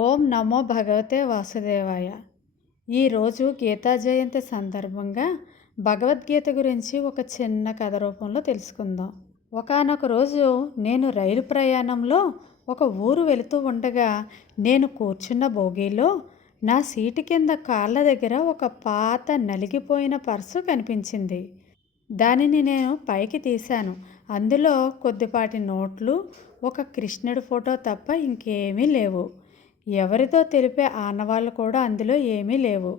ఓం నమో భగవతే వాసుదేవాయ. ఈరోజు గీతా జయంతి సందర్భంగా భగవద్గీత గురించి ఒక చిన్న కథ రూపంలో తెలుసుకుందాం. ఒకానొక రోజు నేను రైలు ప్రయాణంలో ఒక ఊరు వెళుతూ ఉండగా నేను కూర్చున్న బోగీలో నా సీటు కింద కాళ్ళ దగ్గర ఒక పాత నలిగిపోయిన పర్సు కనిపించింది. దానిని నేను పైకి తీశాను. అందులో కొద్దిపాటి నోట్లు ఒక కృష్ణుడి ఫోటో తప్ప ఇంకేమీ లేవు. ఎవరితో తెలిపే ఆనవాళ్ళు కూడా అందులో ఏమీ లేవు.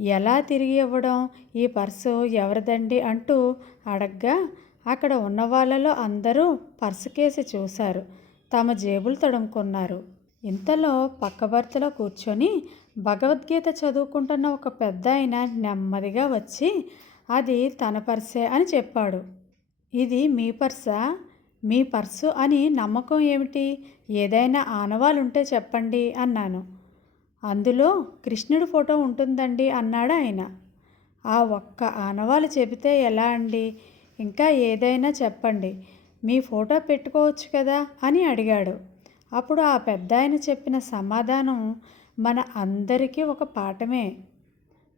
ఎలా తిరిగి ఇవ్వడం? ఈ పర్సు ఎవరిదండి? అంటూ అడగ్గా అక్కడ ఉన్న వాళ్ళలో అందరూ పర్సు కేసి చూశారు. తమ జేబులు తడుముకున్నారు. ఇంతలో పక్క భర్తలో కూర్చొని భగవద్గీత చదువుకుంటున్న ఒక పెద్ద ఆయన నెమ్మదిగా వచ్చి అది తన పర్సే అని చెప్పాడు. ఇది మీ పర్సా? మీ పర్సు అని నమ్మకం ఏమిటి? ఏదైనా ఆనవాలుంటే చెప్పండి అన్నాను. అందులో కృష్ణుడి ఫోటో ఉంటుందండి అన్నాడు ఆయన. ఆ ఒక్క ఆనవాలు చెబితే ఎలా అండి? ఇంకా ఏదైనా చెప్పండి. మీ ఫోటో పెట్టుకోవచ్చు కదా అని అడిగాడు. అప్పుడు ఆ పెద్ద ఆయన చెప్పిన సమాధానం మన అందరికీ ఒక పాఠమే.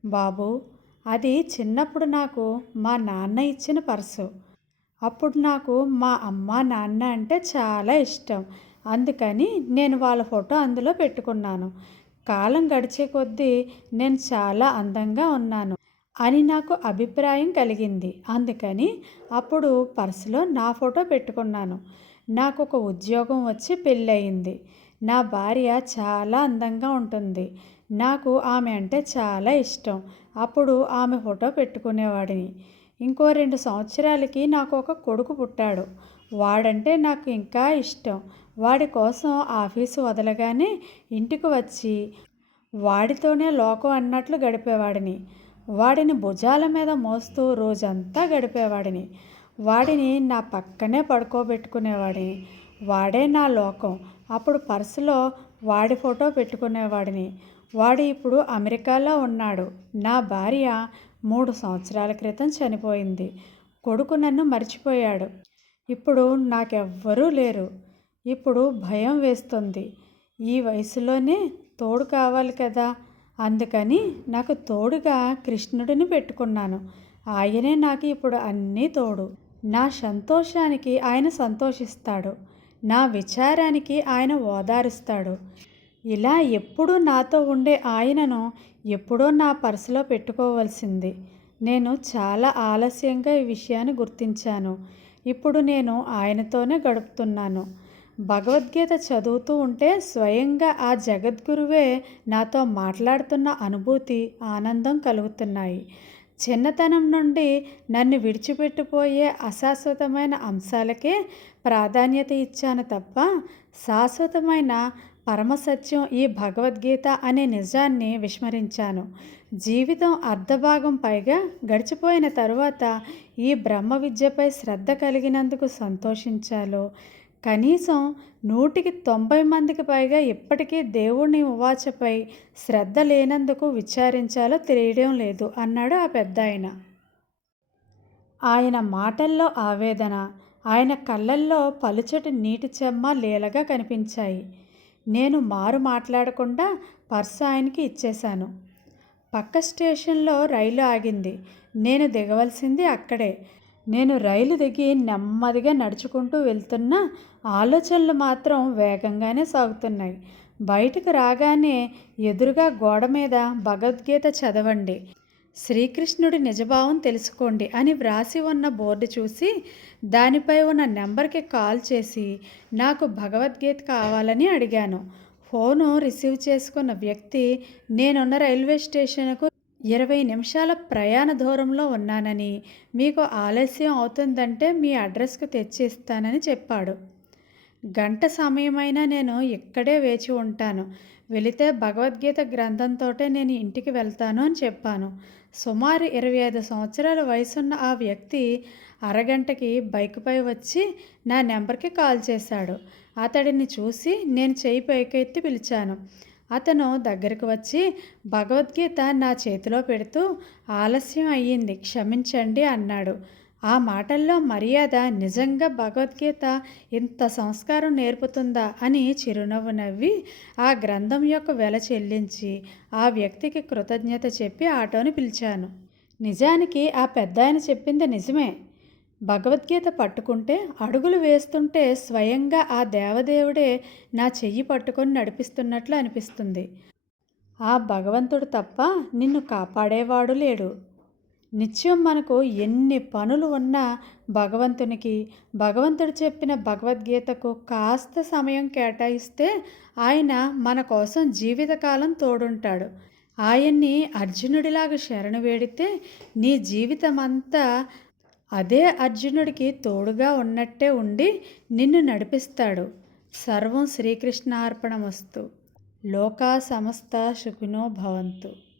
బాబు అది చిన్నప్పుడు నాకు మా నాన్న ఇచ్చిన పర్సు. అప్పుడు నాకు మా అమ్మ నాన్న అంటే చాలా ఇష్టం. అందుకని నేను వాళ్ళ ఫోటో అందులో పెట్టుకున్నాను. కాలం గడిచే కొద్దీ నేను చాలా అందంగా ఉన్నాను అని నాకు అభిప్రాయం కలిగింది. అందుకని అప్పుడు పర్సులో నా ఫోటో పెట్టుకున్నాను. నాకు ఒక ఉద్యోగం వచ్చి పెళ్ళయింది. నా భార్య చాలా అందంగా ఉంటుంది. నాకు ఆమె అంటే చాలా ఇష్టం. అప్పుడు ఆమె ఫోటో పెట్టుకునేవాడిని. ఇంకో రెండు సంవత్సరాలకి నాకు ఒక కొడుకు పుట్టాడు. వాడంటే నాకు ఇంకా ఇష్టం. వాడి కోసం ఆఫీసు వదలగానే ఇంటికి వచ్చి వాడితోనే లోకం అన్నట్లు గడిపేవాడిని. వాడిని భుజాల మీద మోస్తూ రోజంతా గడిపేవాడిని. వాడిని నా పక్కనే పడుకోబెట్టుకునేవాడిని. వాడే నా లోకం. అప్పుడు పర్సులో వాడి ఫోటో పెట్టుకునేవాడిని. వాడు ఇప్పుడు అమెరికాలో ఉన్నాడు. నా భార్య మూడు సంవత్సరాల క్రితం చనిపోయింది. కొడుకు నన్ను మర్చిపోయాడు. ఇప్పుడు నాకెవ్వరూ లేరు. ఇప్పుడు భయం వేస్తుంది. ఈ వయసులోనే తోడు కావాలి కదా? అందుకని నాకు తోడుగా కృష్ణుడిని పెట్టుకున్నాను. ఆయనే నాకు ఇప్పుడు అన్నీ తోడు. నా సంతోషానికి ఆయన సంతోషిస్తాడు. నా విచారానికి ఆయన ఓదారుస్తాడు. ఇలా ఎప్పుడూ నాతో ఉండే ఆయనను ఎప్పుడో నా పర్సులో పెట్టుకోవాల్సింది. నేను చాలా ఆలస్యంగా ఈ విషయాన్ని గుర్తించాను. ఇప్పుడు నేను ఆయనతోనే గడుపుతున్నాను. భగవద్గీత చదువుతూ ఉంటే స్వయంగా ఆ జగద్గురువే నాతో మాట్లాడుతున్న అనుభూతి ఆనందం కలుగుతున్నాయి. చిన్నతనం నుండి నన్ను విడిచిపెట్టిపోయే అశాశ్వతమైన అంశాలకే ప్రాధాన్యత ఇచ్చాను తప్ప శాశ్వతమైన పరమసత్యం ఈ భగవద్గీత అనే నిజాన్ని విస్మరించాను. జీవితం అర్ధభాగం పైగా గడిచిపోయిన తరువాత ఈ బ్రహ్మ విద్యపై శ్రద్ధ కలిగినందుకు సంతోషించాలో. కనీసం నూటికి తొంభై మందికి పైగా ఇప్పటికీ దేవుణ్ణి ఉవాచపై శ్రద్ధ లేనందుకు విచారించాలో తెలియడం లేదు అన్నాడు ఆ పెద్ద ఆయన ఆయన మాటల్లో ఆవేదన ఆయన కళ్ళల్లో పలుచటి నీటి చెమ్మ లీలగా కనిపించాయి. నేను మారు మాట్లాడకుండా పర్సు ఆయనకి ఇచ్చేశాను. పక్క స్టేషన్లో రైలు ఆగింది. నేను దిగవలసింది అక్కడే. నేను రైలు దిగి నెమ్మదిగా నడుచుకుంటూ వెళ్తున్న ఆలోచనలు మాత్రం వేగంగానే సాగుతున్నాయి. బయటకు రాగానే ఎదురుగా గోడ మీద భగవద్గీత చదవండి. శ్రీకృష్ణుడి నిజభావం తెలుసుకోండి అని వ్రాసి ఉన్న బోర్డు చూసి దానిపై ఉన్న నెంబర్కి కాల్ చేసి నాకు భగవద్గీత కావాలని అడిగాను. ఫోను రిసీవ్ చేసుకున్న వ్యక్తి నేనున్న రైల్వే స్టేషన్కు ఇరవై నిమిషాల ప్రయాణ దూరంలో ఉన్నానని మీకు ఆలస్యం అవుతుందంటే మీ అడ్రస్కు తెచ్చి ఇస్తానని చెప్పాడు. గంట సమయమైనా నేను ఇక్కడే వేచి ఉంటాను. వెళితే భగవద్గీత గ్రంథంతోటే నేను ఇంటికి వెళ్తాను అని చెప్పాను. సుమారు ఇరవై ఐదు సంవత్సరాల వయసున్న ఆ వ్యక్తి అరగంటకి బైక్పై వచ్చి నా నెంబర్కి కాల్ చేశాడు. అతడిని చూసి నేను చేయి పైకెత్తి పిలిచాను. అతను దగ్గరకు వచ్చి భగవద్గీత నా చేతిలో పెడుతూ ఆలస్యం అయ్యింది క్షమించండి అన్నాడు. ఆ మాటల్లో మర్యాద నిజంగా భగవద్గీత ఇంత సంస్కారం నేర్పుతుందా అని చిరునవ్వు నవ్వి ఆ గ్రంథం యొక్క వెల చెల్లించి ఆ వ్యక్తికి కృతజ్ఞత చెప్పి ఆటోని పిలిచాను. నిజానికి ఆ పెద్ద ఆయన చెప్పింది నిజమే. భగవద్గీత పట్టుకుంటే అడుగులు వేస్తుంటే స్వయంగా ఆ దేవదేవుడే నా చెయ్యి పట్టుకొని నడిపిస్తున్నట్లు అనిపిస్తుంది. ఆ భగవంతుడు తప్ప నిన్ను కాపాడేవాడు లేడు. నిత్యం మనకు ఎన్ని పనులు ఉన్నా భగవంతునికి భగవంతుడు చెప్పిన భగవద్గీతకు కాస్త సమయం కేటాయిస్తే ఆయన మన కోసం జీవితకాలం తోడుంటాడు. ఆయన్ని అర్జునుడిలాగా శరణు వేడితే నీ జీవితం అంతా అదే అర్జునుడికి తోడుగా ఉన్నట్టే ఉండి నిన్ను నడిపిస్తాడు. సర్వం శ్రీకృష్ణార్పణమస్తు. లోకా సమస్త సుఖినో భవంతు.